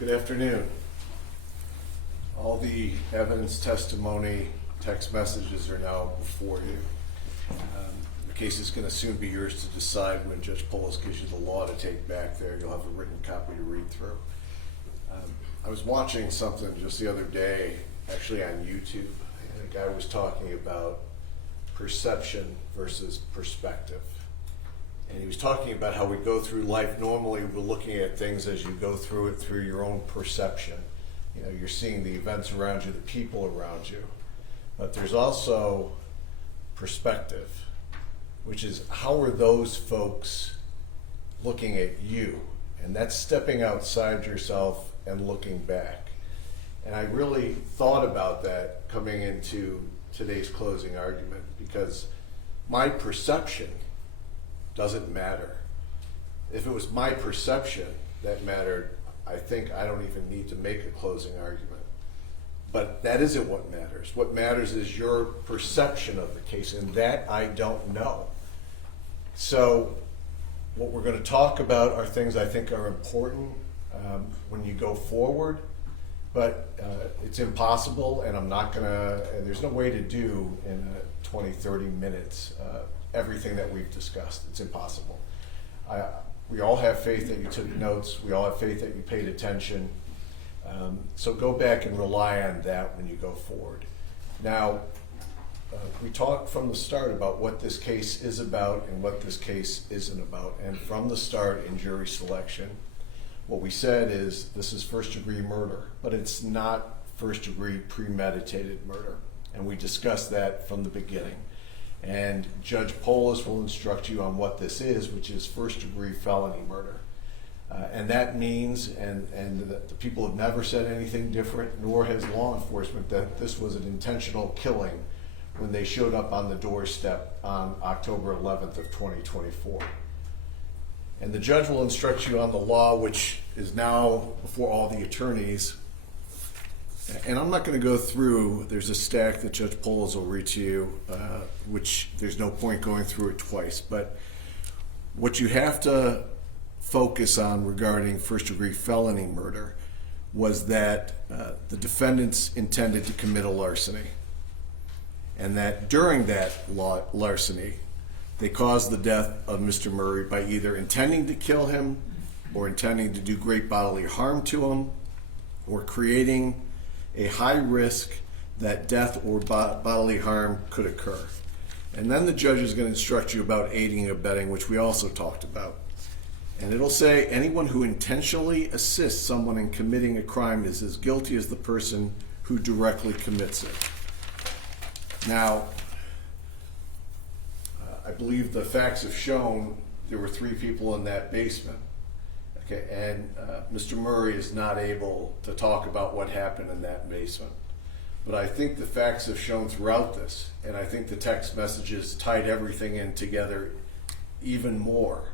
Good afternoon. All the evidence, testimony, text messages are now before you. The case is going to soon be yours to decide when Judge Polis gives you the law to take back there. You'll have a written copy to read through. I was watching something just the other day, actually on YouTube, and a guy was talking about perception versus perspective. And he was talking about how we go through life. Normally, we're looking at things as you go through it through your own perception. You know, you're seeing the events around you, the people around you. But there's also perspective, which is how are those folks looking at you? And that's stepping outside yourself and looking back. And I really thought about that coming into today's closing argument, because my perception doesn't matter. If it was my perception that mattered, I think I don't even need to make a closing argument. But that isn't what matters. What matters is your perception of the case, and that I don't know. So what we're going to talk about are things I think are important when you go forward, but it's impossible, and I'm not going to, and there's no way to do in 20, 30 minutes everything that we've discussed. It's impossible. We all have faith that you took notes. We all have faith that you paid attention. So go back and rely on that when you go forward. Now, we talked from the start about what this case is about and what this case isn't about. And from the start in jury selection, what we said is this is first-degree murder, but it's not first-degree premeditated murder. And we discussed that from the beginning. And Judge Polis will instruct you on what this is, which is first-degree felony murder. And that means, and the people have never said anything different, nor has law enforcement, that this was an intentional killing when they showed up on the doorstep on October 11th of 2024. And the judge will instruct you on the law, which is now before all the attorneys. And I'm not going to go through, there's a stack that Judge Polis will read to you, which there's no point going through it twice. But what you have to focus on regarding first-degree felony murder was that the defendants intended to commit a larceny. And that during that larceny, they caused the death of Mr. Murray by either intending to kill him or intending to do great bodily harm to him or creating a high risk that death or bodily harm could occur. And then the judge is going to instruct you about aiding and abetting, which we also talked about. And it'll say anyone who intentionally assists someone in committing a crime is as guilty as the person who directly commits it. Now, I believe the facts have shown there were 3 people in that basement. Okay, and Mr. Murray is not able to talk about what happened in that basement. But I think the facts have shown throughout this, and I think the text messages tied everything in together even more,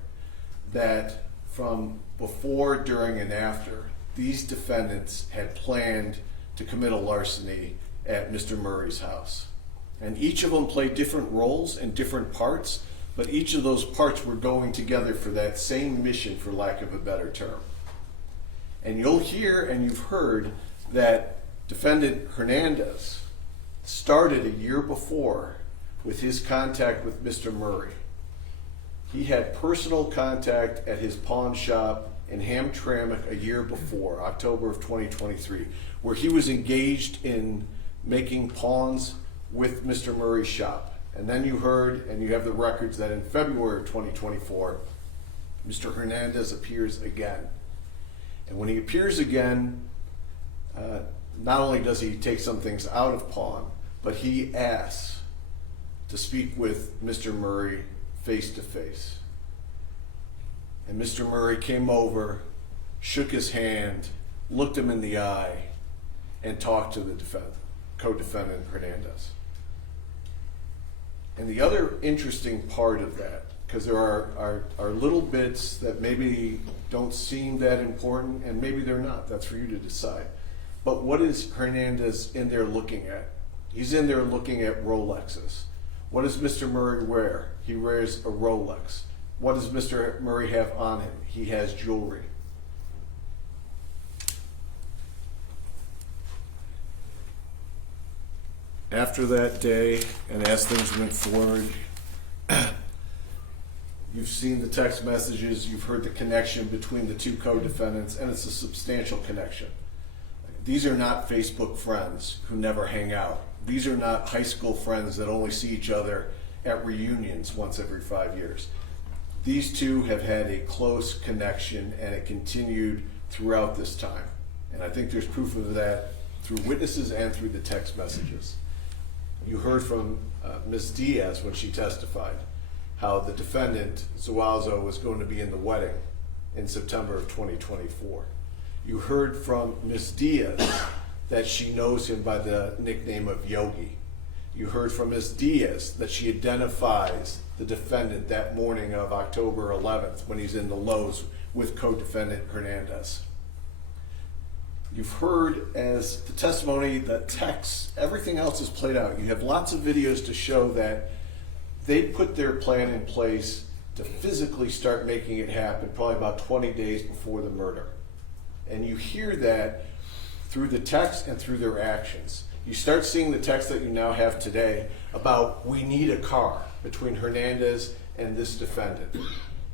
that from before, during, and after, these defendants had planned to commit a larceny at Mr. Murray's house. And each of them played different roles and different parts, but each of those parts were going together for that same mission, for lack of a better term. And you'll hear and you've heard that defendant Hernandez started a year before with his contact with Mr. Murray. He had personal contact at his pawn shop in Hamtramck a year before, October of 2023, where he was engaged in making pawns with Mr. Murray's shop. And then you heard, and you have the records, that in February of 2024, Mr. Hernandez appears again. And when he appears again, not only does he take some things out of pawn, but he asks to speak with Mr. Murray face to face. And Mr. Murray came over, shook his hand, looked him in the eye, and talked to the co-defendant Hernandez. And the other interesting part of that, because there are little bits that maybe don't seem that important, and maybe they're not, that's for you to decide. But what is Hernandez in there looking at? He's in there looking at Rolexes. What does Mr. Murray wear? He wears a Rolex. What does Mr. Murray have on him? He has jewelry. after that day, and as things went forward, you've seen the text messages, you've heard the connection between the two co-defendants, and it's a substantial connection. These are not Facebook friends who never hang out. These are not high school friends that only see each other at reunions once every 5 years. These two have had a close connection, and it continued throughout this time. And I think there's proof of that through witnesses and through the text messages. You heard from Ms. Diaz when she testified how the defendant, Zuazo, was going to be in the wedding in September of 2024. You heard from Ms. Diaz that she knows him by the nickname of Yogi. You heard from Ms. Diaz that she identifies the defendant that morning of October 11th when he's in the Lowe's with co-defendant Hernandez. You've heard as the testimony, the text, everything else is played out. You have lots of videos to show that they put their plan in place to physically start making it happen probably about 20 days before the murder. And you hear that through the text and through their actions. You start seeing the text that you now have today about we need a car between Hernandez and this defendant.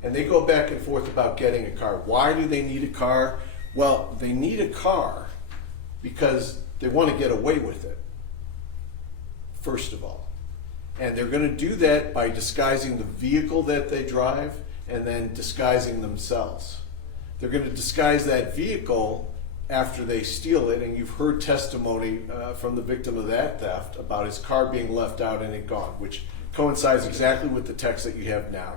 And they go back and forth about getting a car. Why do they need a car? Well, they need a car because they want to get away with it, first of all. And they're going to do that by disguising the vehicle that they drive and then disguising themselves. They're going to disguise that vehicle after they steal it, and you've heard testimony from the victim of that theft about his car being left out and it gone, which coincides exactly with the text that you have now.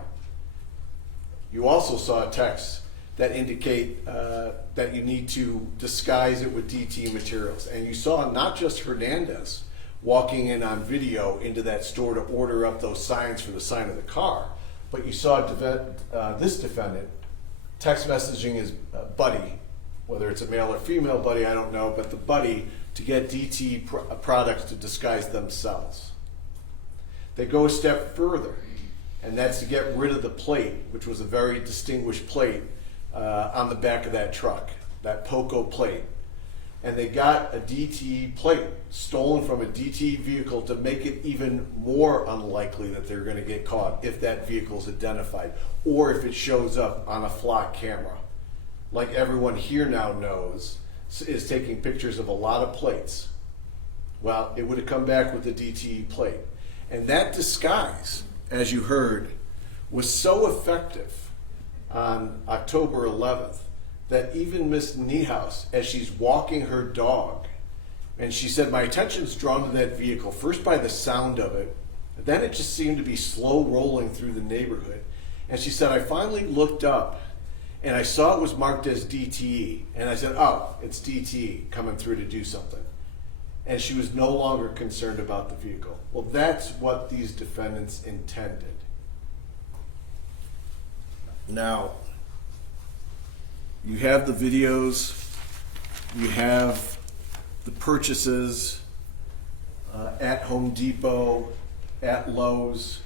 You also saw a text that indicate that you need to disguise it with DTE materials. And you saw not just Hernandez walking in on video into that store to order up those signs for the sign of the car, but you saw this defendant text messaging his buddy, whether it's a male or female buddy, I don't know, but the buddy to get DTE products to disguise themselves. They go a step further, and that's to get rid of the plate, which was a very distinguished plate on the back of that truck, that Poco plate. And they got a DTE plate stolen from a DTE vehicle to make it even more unlikely that they're going to get caught if that vehicle is identified or if it shows up on a flock camera. Like everyone here now knows, is taking pictures of a lot of plates. Well, it would have come back with the DTE plate. And that disguise, as you heard, was so effective on October 11th that even Miss Niehaus, as she's walking her dog, and she said, my attention's drawn to that vehicle, first by the sound of it, then it just seemed to be slow rolling through the neighborhood. And she said, I finally looked up and I saw it was marked as DTE. And I said, oh, it's DTE coming through to do something. And she was no longer concerned about the vehicle. Well, that's what these defendants intended. Now, you have the videos, you have the purchases at Home Depot, at Lowe's.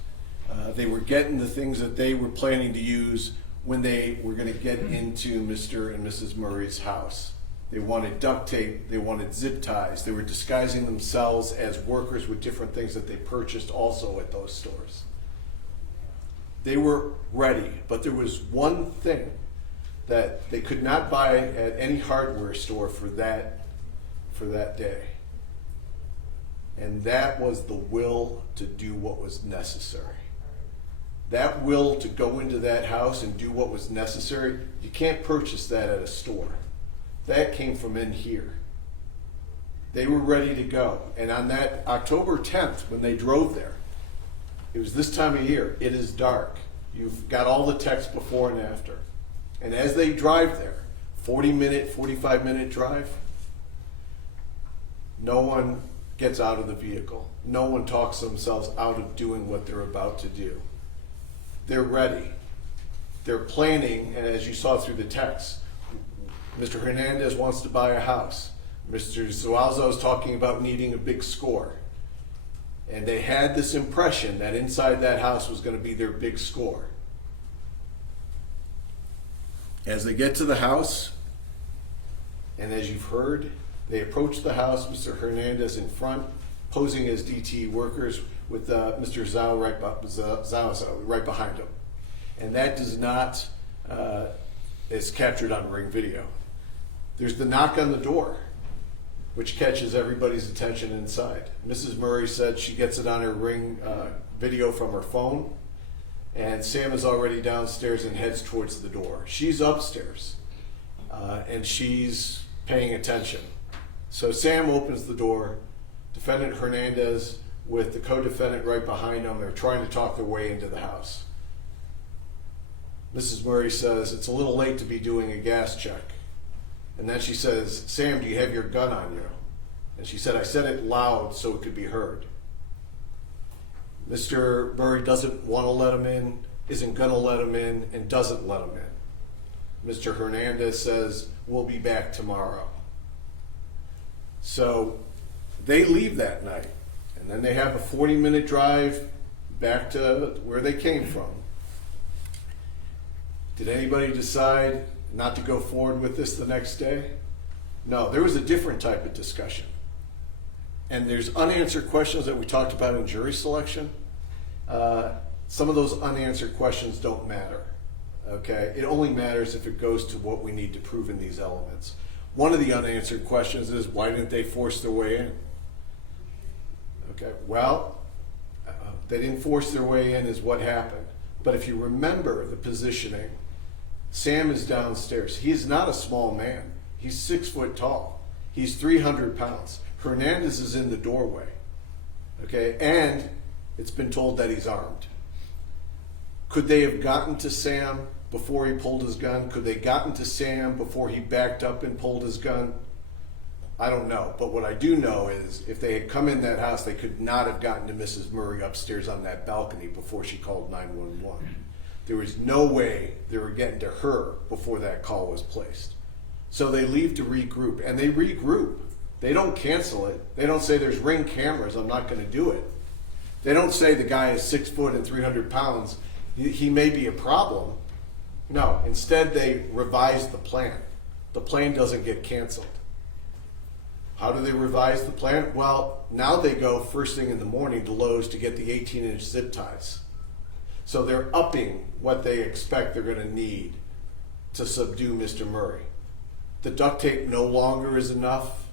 They were getting the things that they were planning to use when they were going to get into Mr. and Mrs. Murray's house. They wanted duct tape, they wanted zip ties, they were disguising themselves as workers with different things that they purchased also at those stores. They were ready, but there was one thing that they could not buy at any hardware store for that day. And that was the will to do what was necessary. That will to go into that house and do what was necessary, you can't purchase that at a store. That came from in here. They were ready to go. And on that October 10th, when they drove there, it was this time of year, it is dark. You've got all the text before and after. And as they drive there, 40-minute, 45-minute drive, no one gets out of the vehicle. No one talks themselves out of doing what they're about to do. They're ready. They're planning, and as you saw through the text, Mr. Hernandez wants to buy a house. Mr. Zuazo is talking about needing a big score. And they had this impression that inside that house was going to be their big score. As they get to the house, and as you've heard, they approach the house, Mr. Hernandez in front, posing as DTE workers with Mr. Zuazo right behind him. And that does not, is captured on Ring video. There's the knock on the door, which catches everybody's attention inside. Mrs. Murray said she gets it on her Ring video from her phone, and Sam is already downstairs and heads towards the door. She's upstairs, and she's paying attention. So Sam opens the door. Defendant Hernandez with the co-defendant right behind them. They're trying to talk their way into the house. Mrs. Murray says, it's a little late to be doing a gas check. And then she says, Sam, do you have your gun on you? And she said, I said it loud so it could be heard. Mr. Murray doesn't want to let him in, isn't going to let him in, and doesn't let him in. Mr. Hernandez says, we'll be back tomorrow. So they leave that night, and then they have a 40-minute drive back to where they came from. Did anybody decide not to go forward with this the next day? No, there was a different type of discussion. And there's unanswered questions that we talked about in jury selection. Some of those unanswered questions don't matter, okay? It only matters if it goes to what we need to prove in these elements. One of the unanswered questions is, why didn't they force their way in? Okay, well, they didn't force their way in is what happened. But if you remember the positioning, Sam is downstairs. He is not a small man. He's 6 foot tall. He's 300 pounds. Hernandez is in the doorway, okay? And it's been told that he's armed. Could they have gotten to Sam before he pulled his gun? Could they gotten to Sam before he backed up and pulled his gun? I don't know. But what I do know is if they had come in that house, they could not have gotten to Mrs. Murray upstairs on that balcony before she called 911. There was no way they were getting to her before that call was placed. So they leave to regroup, and they regroup. They don't cancel it. They don't say there's Ring cameras, I'm not going to do it. They don't say the guy is 6 foot and 300 pounds. He may be a problem. No, instead they revise the plan. The plan doesn't get canceled. How do they revise the plan? Well, now they go first thing in the morning to Lowe's to get the 18-inch zip ties. So they're upping what they expect they're going to need to subdue Mr. Murray. The duct tape no longer is enough.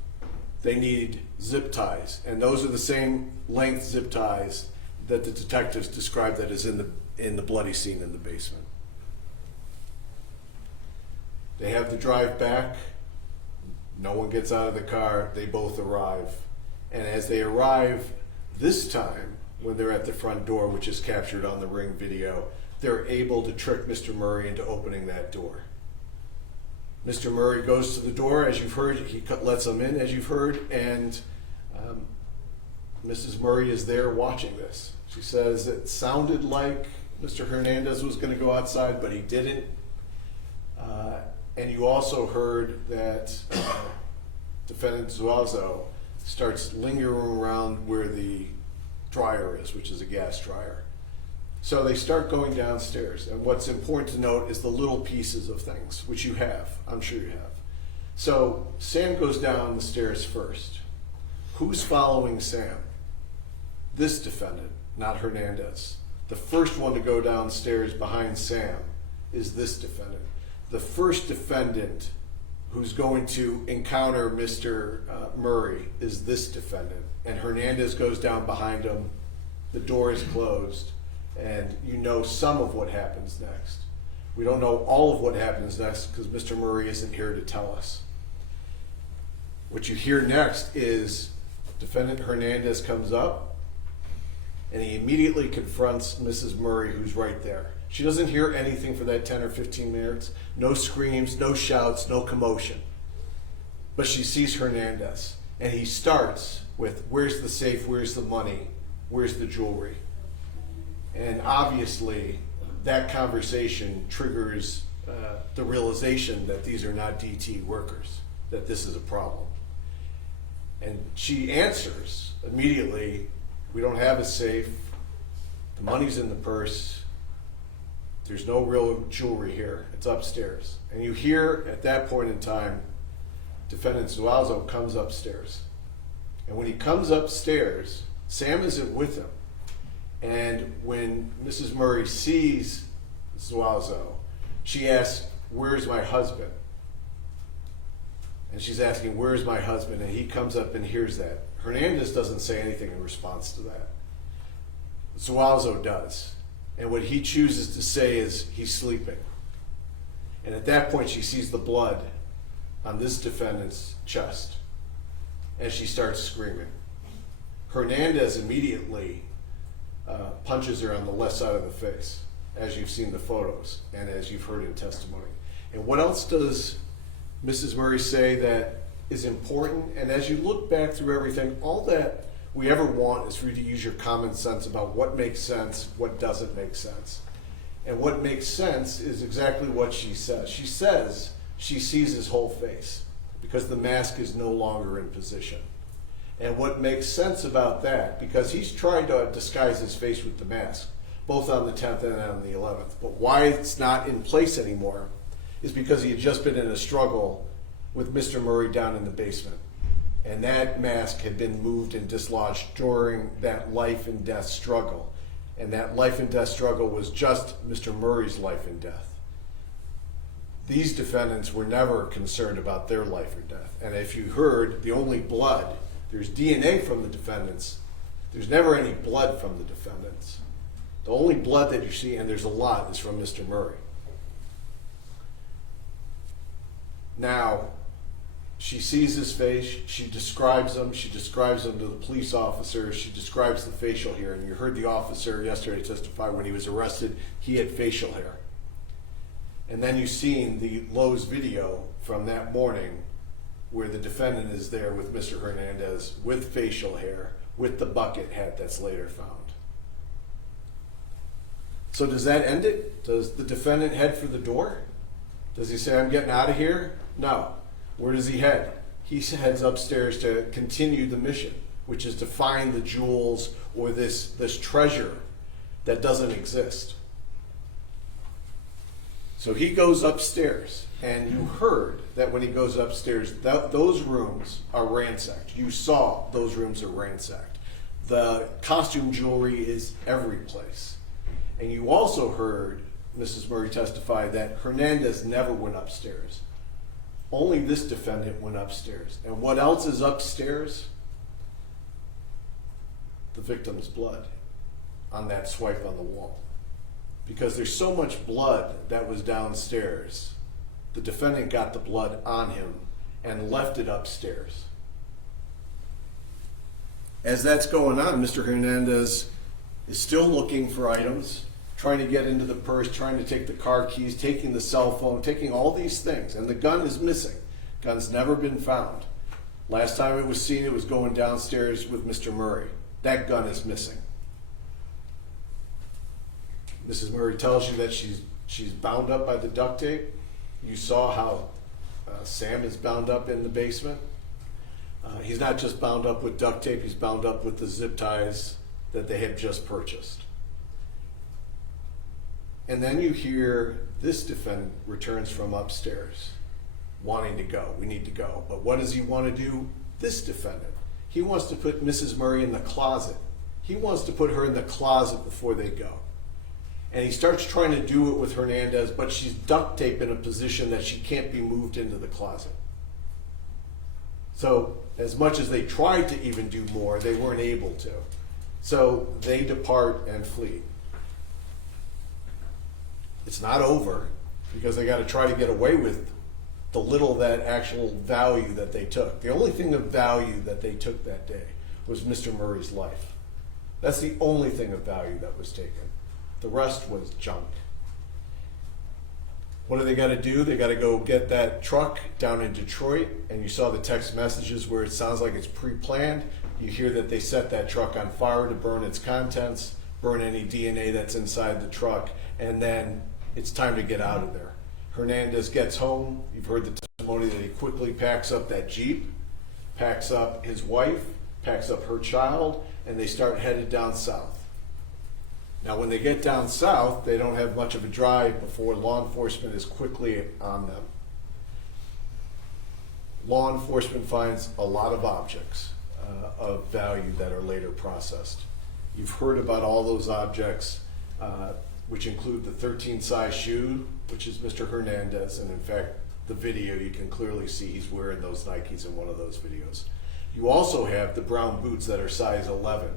They need zip ties, and those are the same length zip ties that the detectives described that is in the bloody scene in the basement. They have the drive back. No one gets out of the car. They both arrive. And as they arrive this time, when they're at the front door, which is captured on the Ring video, they're able to trick Mr. Murray into opening that door. Mr. Murray goes to the door, as you've heard. He lets them in, as you've heard, and Mrs. Murray is there watching this. She says it sounded like Mr. Hernandez was going to go outside, but he didn't. And you also heard that defendant Zuazo starts lingering around where the dryer is, which is a gas dryer. So they start going downstairs, and what's important to note is the little pieces of things, which you have, I'm sure you have. So Sam goes down the stairs first. Who's following Sam? This defendant, not Hernandez. The first one to go downstairs behind Sam is this defendant. The first defendant who's going to encounter Mr. Murray is this defendant, and Hernandez goes down behind him. The door is closed, and you know some of what happens next. We don't know all of what happens next because Mr. Murray isn't here to tell us. What you hear next is defendant Hernandez comes up, and he immediately confronts Mrs. Murray, who's right there. She doesn't hear anything for that 10 or 15 minutes. No screams, no shouts, no commotion. But she sees Hernandez, and he starts with, where's the safe, where's the money, where's the jewelry? And obviously, that conversation triggers the realization that these are not DTE workers, that this is a problem. And she answers immediately, we don't have a safe, the money's in the purse, there's no real jewelry here, it's upstairs. And you hear at that point in time, defendant Zuazo comes upstairs. And when he comes upstairs, Sam isn't with him. And when Mrs. Murray sees Zuazo, she asks, "Where's my husband?" And she's asking, "Where's my husband?" And he comes up and hears that. Hernandez doesn't say anything in response to that. Zuazo does. And what he chooses to say is, "He's sleeping." And at that point, she sees the blood on this defendant's chest. And she starts screaming. Hernandez immediately punches her on the left side of the face, as you've seen the photos and as you've heard in testimony. And what else does Mrs. Murray say that is important? And as you look back through everything, all that we ever want is for you to use your common sense about what makes sense, what doesn't make sense. And what makes sense is exactly what she says. She says she sees his whole face because the mask is no longer in position. And what makes sense about that, because he's tried to disguise his face with the mask, both on the 10th and on the 11th. But why it's not in place anymore is because he had just been in a struggle with Mr. Murray down in the basement. And that mask had been moved and dislodged during that life and death struggle. And that life and death struggle was just Mr. Murray's life and death. These defendants were never concerned about their life or death. And if you heard, the only blood, there's DNA from the defendants. There's never any blood from the defendants. The only blood that you see, and there's a lot, is from Mr. Murray. Now, she sees his face, she describes him to the police officer, she describes the facial hair, and you heard the officer yesterday testify when he was arrested, he had facial hair. And then you've seen the Lowe's video from that morning where the defendant is there with Mr. Hernandez with facial hair, with the bucket hat that's later found. So does that end it? Does the defendant head for the door? Does he say, "I'm getting out of here"? No. Where does he head? He heads upstairs to continue the mission, which is to find the jewels or this treasure that doesn't exist. So he goes upstairs, and you heard that when he goes upstairs, those rooms are ransacked. You saw those rooms are ransacked. The costume jewelry is every place. And you also heard Mrs. Murray testify that Hernandez never went upstairs. Only this defendant went upstairs. And what else is upstairs? The victim's blood on that swipe on the wall. Because there's so much blood that was downstairs, the defendant got the blood on him and left it upstairs. As that's going on, Mr. Hernandez is still looking for items, trying to get into the purse, trying to take the car keys, taking the cell phone, taking all these things. And the gun is missing. Gun's never been found. Last time it was seen, it was going downstairs with Mr. Murray. That gun is missing. Mrs. Murray tells you that she's bound up by the duct tape. You saw how Sam is bound up in the basement. He's not just bound up with duct tape, he's bound up with the zip ties that they had just purchased. And then you hear this defendant returns from upstairs, wanting to go. We need to go. But what does he want to do? This defendant. He wants to put Mrs. Murray in the closet. He wants to put her in the closet before they go. And he starts trying to do it with Hernandez, but she's duct taped in a position that she can't be moved into the closet. So as much as they tried to even do more, they weren't able to. So they depart and flee. It's not over because they got to try to get away with the little that actual value that they took. The only thing of value that they took that day was Mr. Murray's life. That's the only thing of value that was taken. The rest was junk. What do they got to do? They got to go get that truck down in Detroit, and you saw the text messages where it sounds like it's pre-planned. You hear that they set that truck on fire to burn its contents, burn any DNA that's inside the truck, and then it's time to get out of there. Hernandez gets home. You've heard the testimony that he quickly packs up that Jeep, packs up his wife, packs up her child, and they start headed down south. Now, when they get down south, they don't have much of a drive before law enforcement is quickly on them. Law enforcement finds a lot of objects. of value that are later processed. You've heard about all those objects, which include the 13 size shoe, which is Mr. Hernandez, and in fact, the video, you can clearly see he's wearing those Nikes in one of those videos. You also have the brown boots that are size 11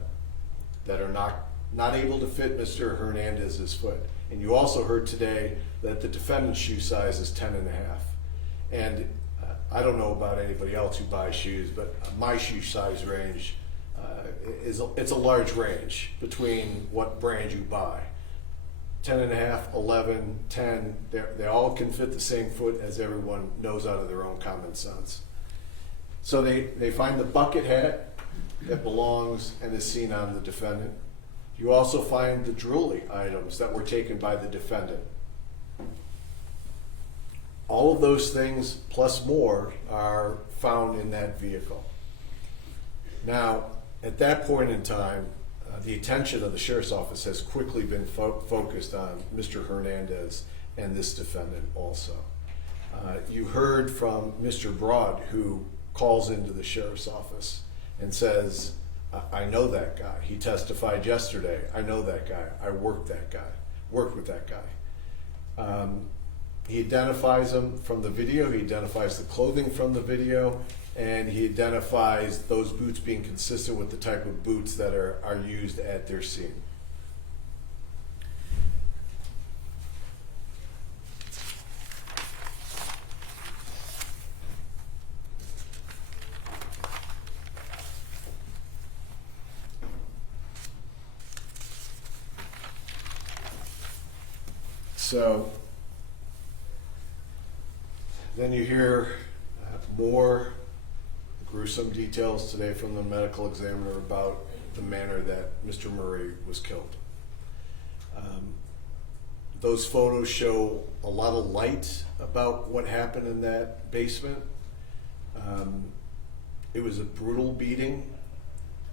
that are not able to fit Mr. Hernandez's foot. And you also heard today that the defendant's shoe size is 10 and a half. And I don't know about anybody else who buys shoes, but my shoe size range it's a large range between what brand you buy. 10 and a half, 11, 10, they all can fit the same foot, as everyone knows out of their own common sense. So they find the bucket hat that belongs and is seen on the defendant. You also find the jewelry items that were taken by the defendant. All of those things, plus more, are found in that vehicle. Now, at that point in time, the attention of the sheriff's office has quickly been focused on Mr. Hernandez and this defendant also. You heard from Mr. Broad, who calls into the sheriff's office and says, I know that guy. He testified yesterday. I know that guy. I worked with that guy. He identifies him from the video. He identifies the clothing from the video, and he identifies those boots being consistent with the type of boots that are used at their scene. So then you hear more gruesome details today from the medical examiner about the manner that Mr. Murray was killed. Those photos show a lot of light about what happened in that basement. It was a brutal beating,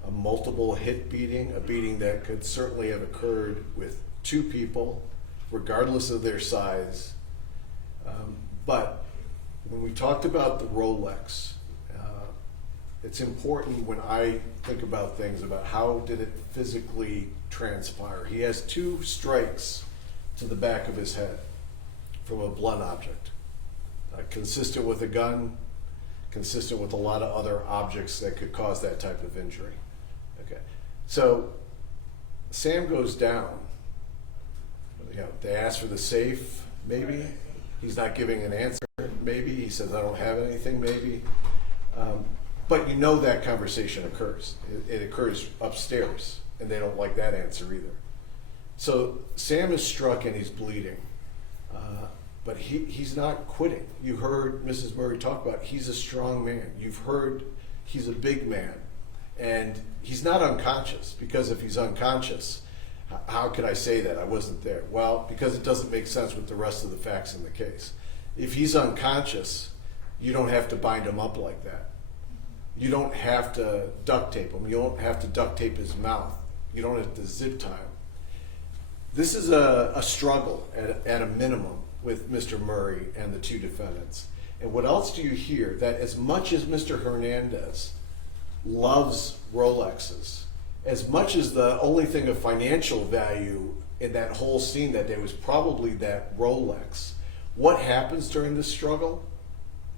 a multiple hit beating, a beating that could certainly have occurred with two people, regardless of their size. But when we talked about the Rolex, it's important when I think about things about how did it physically transpire. He has two strikes to the back of his head from a blunt object, consistent with a gun, consistent with a lot of other objects that could cause that type of injury. Okay, so Sam goes down. They ask for the safe, maybe. He's not giving an answer, maybe. He says, I don't have anything, maybe. But you know that conversation occurs. It occurs upstairs, and they don't like that answer either. So Sam is struck and he's bleeding, but he's not quitting. You heard Mrs. Murray talk about he's a strong man. You've heard he's a big man, and he's not unconscious, because if he's unconscious, how could I say that? I wasn't there. Well, because it doesn't make sense with the rest of the facts in the case. If he's unconscious, you don't have to bind him up like that. You don't have to duct tape him. You don't have to duct tape his mouth. You don't have to zip tie him. This is a struggle at a minimum with Mr. Murray and the two defendants. And what else do you hear? That as much as Mr. Hernandez loves Rolexes, as much as the only thing of financial value in that whole scene that day was probably that Rolex, what happens during this struggle?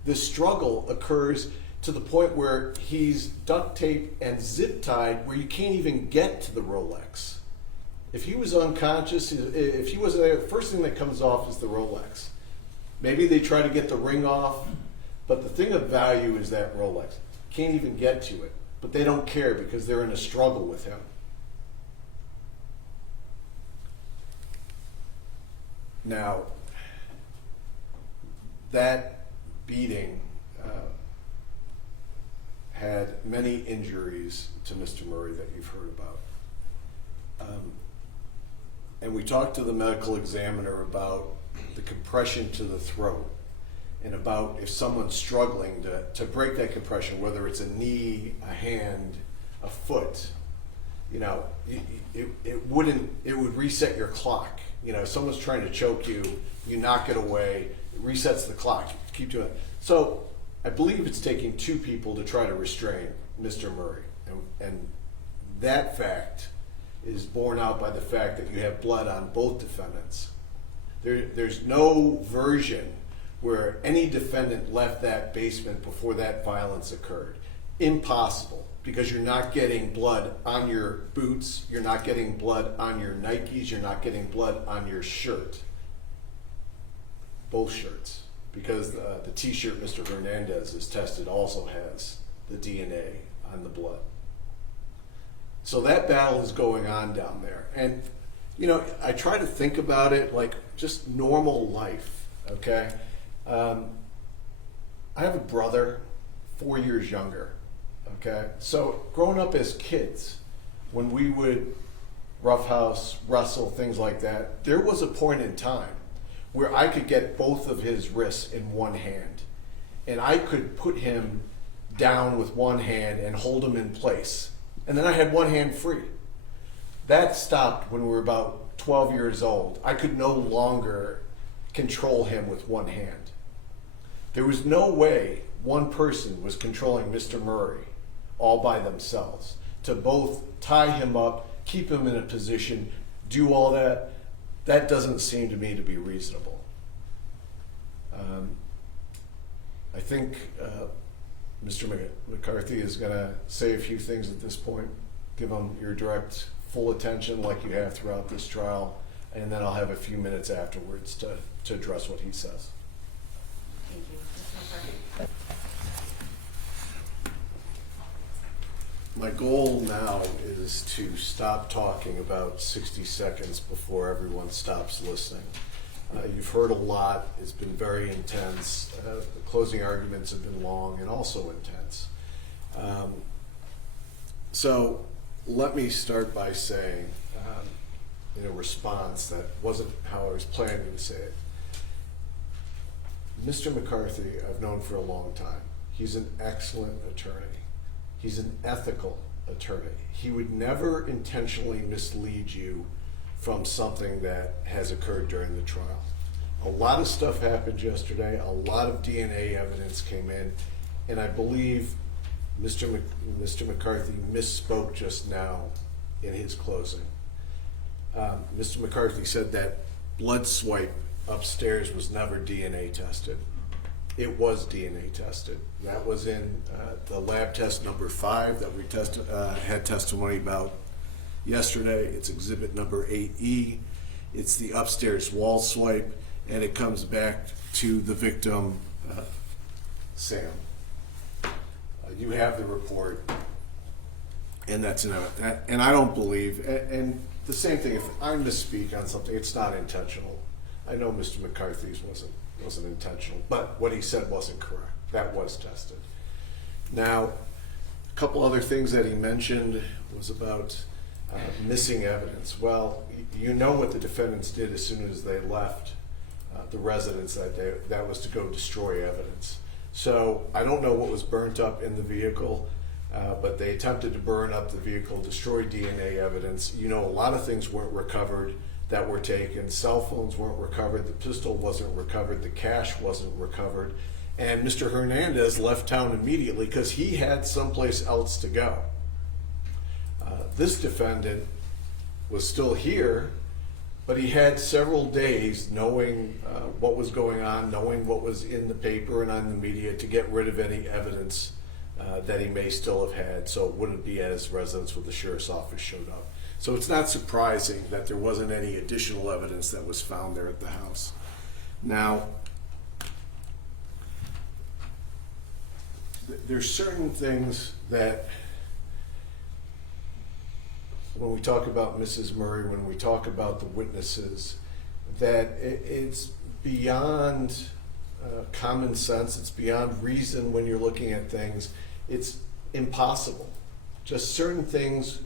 This struggle occurs to the point where he's duct taped and zip tied where you can't even get to the Rolex. If he was unconscious, if he was there, the first thing that comes off is the Rolex. Maybe they try to get the ring off, but the thing of value is that Rolex. Can't even get to it, but they don't care because they're in a struggle with him. Now, that beating had many injuries to Mr. Murray that you've heard about. And we talked to the medical examiner about the compression to the throat and about if someone's struggling to break that compression, whether it's a knee, a hand, a foot, you know, it would reset your clock. You know, if someone's trying to choke you, you knock it away, it resets the clock, keep doing it. So I believe it's taking two people to try to restrain Mr. Murray. And that fact is borne out by the fact that you have blood on both defendants. There's no version where any defendant left that basement before that violence occurred. Impossible, because you're not getting blood on your boots, you're not getting blood on your Nikes, you're not getting blood on your shirt. Both shirts, because the t-shirt Mr. Hernandez has tested also has the DNA on the blood. So that battle is going on down there. And, you know, I try to think about it like just normal life, okay? I have a brother 4 years younger, okay? So growing up as kids, when we would roughhouse, wrestle, things like that, there was a point in time where I could get both of his wrists in one hand, and I could put him down with one hand and hold him in place. And then I had one hand free. That stopped when we were about 12 years old. I could no longer control him with one hand. There was no way one person was controlling Mr. Murray all by themselves to both tie him up, keep him in a position, do all that. That doesn't seem to me to be reasonable. I think Mr. McCarthy is going to say a few things at this point. Give him your direct, full attention like you have throughout this trial, and then I'll have a few minutes afterwards to address what he says. Thank you. Mr. McCarthy. My goal now is to stop talking about 60 seconds before everyone stops listening. You've heard a lot. It's been very intense. The closing arguments have been long and also intense. So let me start by saying, in a response that wasn't how I was planning to say it. Mr. McCarthy, I've known for a long time. He's an excellent attorney. He's an ethical attorney. He would never intentionally mislead you from something that has occurred during the trial. A lot of stuff happened yesterday. A lot of DNA evidence came in, and I believe Mr. McCarthy misspoke just now in his closing. Mr. McCarthy said that blood swipe upstairs was never DNA tested. It was DNA tested. That was in the lab test number 5 that we had testimony about yesterday. It's exhibit number 8E. It's the upstairs wall swipe, and it comes back to the victim, Sam. You have the report, and that's enough. And I don't believe, and the same thing, if I misspeak on something, it's not intentional. I know Mr. McCarthy's wasn't intentional, but what he said wasn't correct. That was tested. Now, a couple other things that he mentioned was about missing evidence. Well, you know what the defendants did as soon as they left the residence that day. That was to go destroy evidence. So I don't know what was burnt up in the vehicle, but they attempted to burn up the vehicle, destroy DNA evidence. You know, a lot of things weren't recovered that were taken. Cell phones weren't recovered. The pistol wasn't recovered. The cash wasn't recovered. And Mr. Hernandez left town immediately because he had someplace else to go. This defendant was still here, but he had several days knowing what was going on, knowing what was in the paper and on the media to get rid of any evidence that he may still have had, so it wouldn't be at his residence when the sheriff's office showed up. So it's not surprising that there wasn't any additional evidence that was found there at the house. Now, there's certain things that, when we talk about Mrs. Murray, when we talk about the witnesses, that it's beyond common sense, it's beyond reason when you're looking at things. It's impossible. Just certain things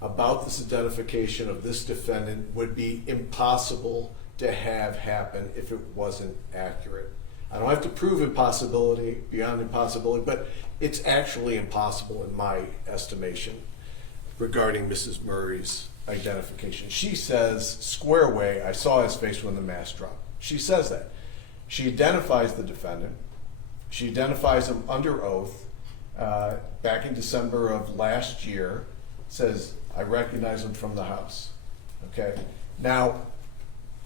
about this identification of this defendant would be impossible to have happen if it wasn't accurate. I don't have to prove impossibility, beyond impossibility, but it's actually impossible in my estimation regarding Mrs. Murray's identification. She says, square away, I saw his face when the mask dropped. She says that. She identifies the defendant. She identifies him under oath. back in December of last year, says, I recognize him from the house. Okay? Now,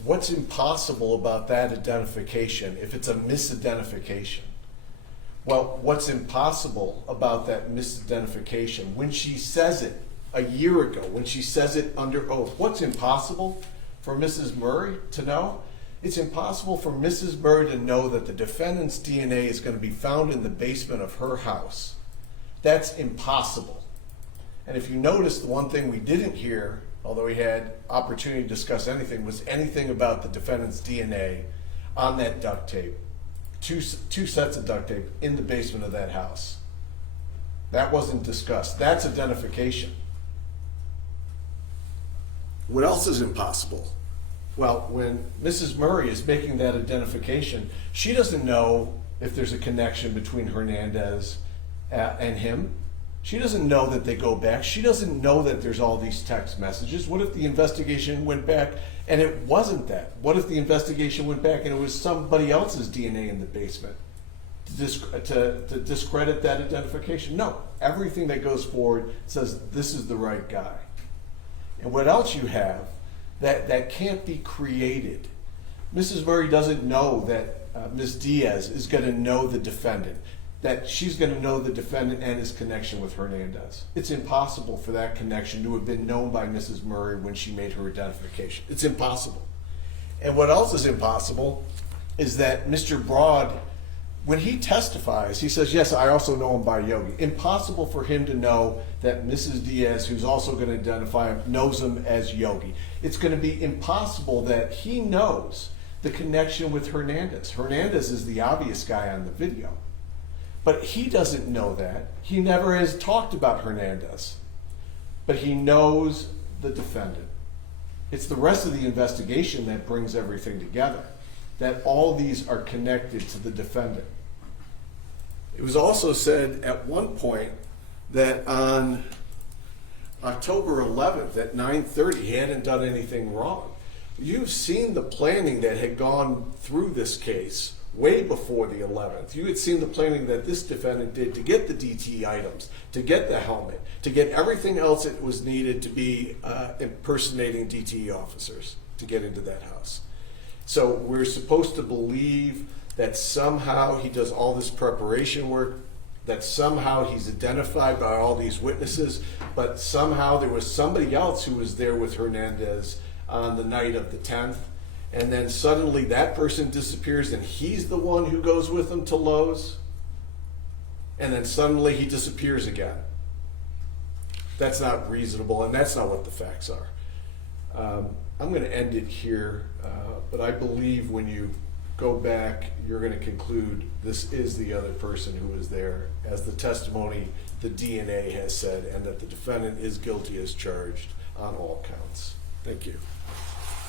what's impossible about that identification if it's a misidentification? Well, what's impossible about that misidentification, when she says it a year ago, when she says it under oath, what's impossible for Mrs. Murray to know? It's impossible for Mrs. Murray to know that the defendant's DNA is going to be found in the basement of her house. That's impossible. And if you notice, the one thing we didn't hear, although we had opportunity to discuss anything, was anything about the defendant's DNA on that duct tape. Two sets of duct tape in the basement of that house. That wasn't discussed. That's identification. What else is impossible? Well, when Mrs. Murray is making that identification, she doesn't know if there's a connection between Hernandez and him. She doesn't know that they go back. She doesn't know that there's all these text messages. What if the investigation went back and it wasn't that? What if the investigation went back and it was somebody else's DNA in the basement to discredit that identification? No. Everything that goes forward says this is the right guy. And what else you have that can't be created? Mrs. Murray doesn't know that Ms. Diaz is going to know the defendant, that she's going to know the defendant and his connection with Hernandez. It's impossible for that connection to have been known by Mrs. Murray when she made her identification. It's impossible. And what else is impossible is that Mr. Broad, when he testifies, he says, yes, I also know him by Yogi. Impossible for him to know that Mrs. Diaz, who's also going to identify him, knows him as Yogi. It's going to be impossible that he knows the connection with Hernandez. Hernandez is the obvious guy on the video. But he doesn't know that. He never has talked about Hernandez. But he knows the defendant. It's the rest of the investigation that brings everything together, that all these are connected to the defendant. It was also said at one point that on October 11th at 9:30, he hadn't done anything wrong. You've seen the planning that had gone through this case way before the 11th. You had seen the planning that this defendant did to get the DTE items, to get the helmet, to get everything else that was needed to be impersonating DTE officers to get into that house. So we're supposed to believe that somehow he does all this preparation work, that somehow he's identified by all these witnesses, but somehow there was somebody else who was there with Hernandez on the night of the 10th, and then suddenly that person disappears and he's the one who goes with him to Lowe's, and then suddenly he disappears again. That's not reasonable, and that's not what the facts are. I'm going to end it here, but I believe when you go back, you're going to conclude this is the other person who was there, as the testimony, the DNA has said, and that the defendant is guilty as charged on all counts. Thank you.